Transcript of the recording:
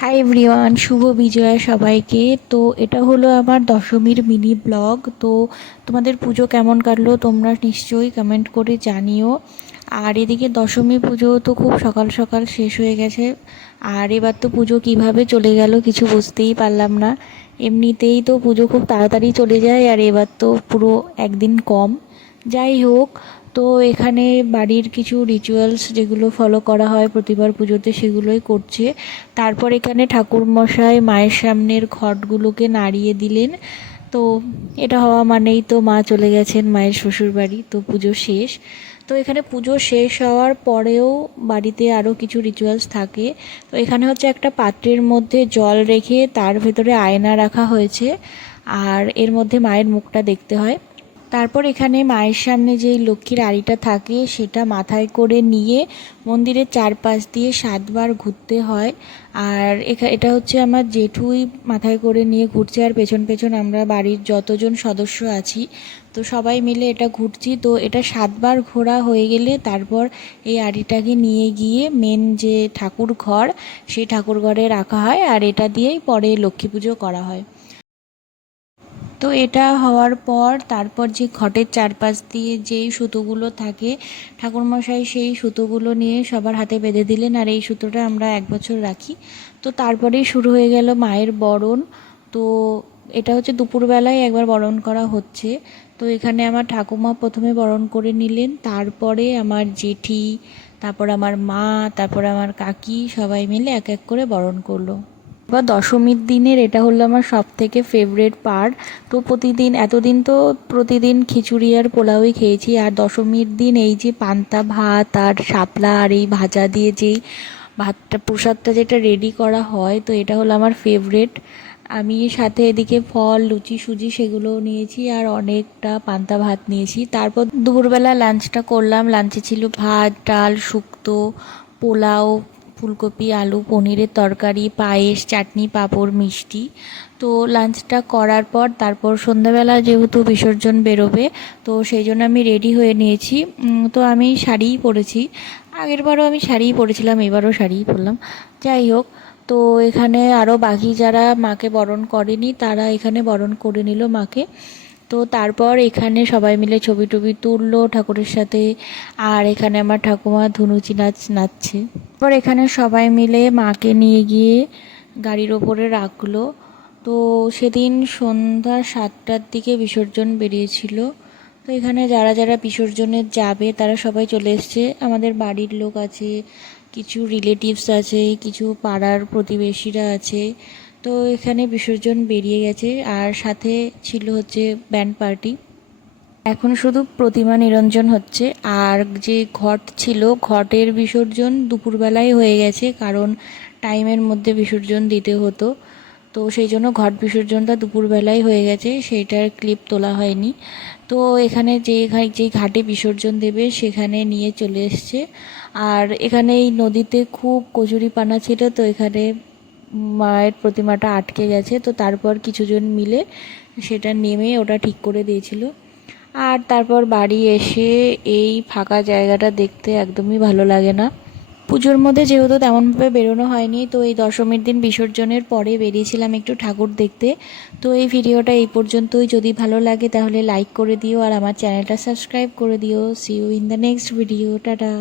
Hi everyone, শুভ বিজয়া সবাইকে। তো এটা হলো আমার দশমীর মিনি ব্লগ। তো তোমাদের পুজো কেমন কাটলো তোমরা নিশ্চয়ই কমেন্ট করে জানিও। আর এদিকে দশমী পুজো তো খুব সকাল সকাল শেষ হয়ে গেছে। আর এবার তো পুজো কিভাবে চলে গেল কিছু বুঝতেই পারলাম না। এমনিতেই তো পুজো খুব তাড়াতাড়ি চলে যায়, আর এবার তো পুরো একদিন কম। যাই হোক, তো এখানে বাড়ির কিছু রিচুয়ালস যেগুলো ফলো করা হয় প্রতিবার পুজোতে সেগুলোই করছে। তারপর এখানে ঠাকুরমশাই মায়ের সামনের ঘটগুলোকে নাড়িয়ে দিলেন। তো এটা হওয়া মানেই তো মা চলে গেছেন মায়ের শ্বশুর বাড়ি, তো পুজো শেষ। তো এখানে পুজো শেষ হওয়ার পরেও বাড়িতে আরও কিছু রিচুয়ালস থাকে। তো এখানে হচ্ছে একটা পাত্রের মধ্যে জল রেখে তার ভেতরে আয়না রাখা হয়েছে, আর এর মধ্যে মায়ের মুখটা দেখতে হয়। তারপর এখানে মায়ের সামনে যেই লক্ষ্মীর আড়িটা থাকে সেটা মাথায় করে নিয়ে মন্দিরের চারপাশ দিয়ে 7বার ঘুরতে হয়। আর এটা হচ্ছে আমার জেঠুই মাথায় করে নিয়ে ঘুরছে, আর পেছন পেছন আমরা বাড়ির যতজন সদস্য আছি তো সবাই মিলে এটা ঘুরছি। তো এটা 7বার ঘোরা হয়ে গেলে তারপর এই আড়িটাকে নিয়ে গিয়ে মেন যে ঠাকুর ঘর সেই ঠাকুর ঘরে রাখা হয়, আর এটা দিয়েই পরে লক্ষ্মী পুজো করা হয়। তো এটা হওয়ার পর তারপর যে ঘটের চারপাশ দিয়ে যেই সুতোগুলো থাকে ঠাকুরমশাই সেই সুতোগুলো নিয়ে সবার হাতে বেঁধে দিলেন, আর এই সুতোটা আমরা 1 বছর রাখি। তো তারপরেই শুরু হয়ে গেল মায়ের বরণ। তো এটা হচ্ছে দুপুরবেলায় একবার বরণ করা হচ্ছে। তো এখানে আমার ঠাকুমা প্রথমে বরণ করে নিলেন, তারপরে আমার জেঠি, তারপর আমার মা, তারপর আমার কাকি সবাই মিলে এক এক করে বরণ করলো। বা দশমীর দিনের এটা হলো আমার সব থেকে ফেভারেট পার্ট। তো প্রতিদিন এতদিন তো প্রতিদিন খিচুড়ি আর পোলাওই খেয়েছি, আর দশমীর দিন এই যে পান্তা ভাত আর শাপলা আর এই ভাজা দিয়ে যেই ভাতটা প্রসাদটা যেটা রেডি করা হয়, তো এটা হলো আমার ফেভারেট। আমি সাথে এদিকে ফল লুচি সুজি সেগুলোও নিয়েছি, আর অনেকটা পান্তা ভাত নিয়েছি। তারপর দুপুরবেলা লাঞ্চটা করলাম। লাঞ্চে ছিল ভাত, ডাল, শুক্তো, পোলাও, ফুলকপি আলু পনিরের তরকারি, পায়েস, চাটনি, পাঁপড়, মিষ্টি। তো লাঞ্চটা করার পর তারপর সন্ধ্যাবেলা যেহেতু বিসর্জন বেরোবে, তো সেই জন্য আমি রেডি হয়ে নিয়েছি। তো আমি শাড়িই পরেছি। আগেরবারও আমি শাড়িই পরেছিলাম, এবারও শাড়িই পরলাম। যাই হোক, তো এখানে আরও বাকি যারা মাকে বরণ করেনি তারা এখানে বরণ করে নিল মাকে। তো তারপর এখানে সবাই মিলে ছবি টবি তুললো ঠাকুরের সাথে। আর এখানে আমার ঠাকুমা ধুনুচি নাচ নাচছে। তারপর এখানে সবাই মিলে মাকে নিয়ে গিয়ে গাড়ির ওপরে রাখলো। তো সেদিন সন্ধ্যা 7টার দিকে বিসর্জন বেরিয়েছিল। তো এখানে যারা যারা বিসর্জনে যাবে তারা সবাই চলে এসছে। আমাদের বাড়ির লোক আছে, কিছু রিলেটিভস আছে, কিছু পাড়ার প্রতিবেশীরা আছে। তো এখানে বিসর্জন বেরিয়ে গেছে, আর সাথে ছিল হচ্ছে ব্যান্ড পার্টি। এখন শুধু প্রতিমা নিরঞ্জন হচ্ছে। আর যে ঘট ছিল ঘটের বিসর্জন দুপুরবেলায় হয়ে গেছে, কারণ টাইমের মধ্যে বিসর্জন দিতে হতো। তো সেই জন্য ঘট বিসর্জনটা দুপুরবেলায় হয়ে গেছে, সেইটার ক্লিপ তোলা হয়নি। তো এখানে যে ঘাটে বিসর্জন দেবে সেখানে নিয়ে চলে এসছে। আর এখানে এই নদীতে খুব কচুরিপানা ছিল, তো এখানে মায়ের প্রতিমাটা আটকে গেছে। তো তারপর কিছুজন মিলে সেটা নেমে ওটা ঠিক করে দিয়েছিল। আর তারপর বাড়ি এসে এই ফাঁকা জায়গাটা দেখতে একদমই ভালো লাগে না। পুজোর মধ্যে যেহেতু তেমনভাবে বেরোনো হয়নি, তো এই দশমীর দিন বিসর্জনের পরে বেরিয়েছিলাম একটু ঠাকুর দেখতে। তো এই ভিডিওটা এই পর্যন্তই। যদি ভালো লাগে তাহলে লাইক করে দিও, আর আমার চ্যানেলটা সাবস্ক্রাইব করে দিও। See you in the next video. Tata.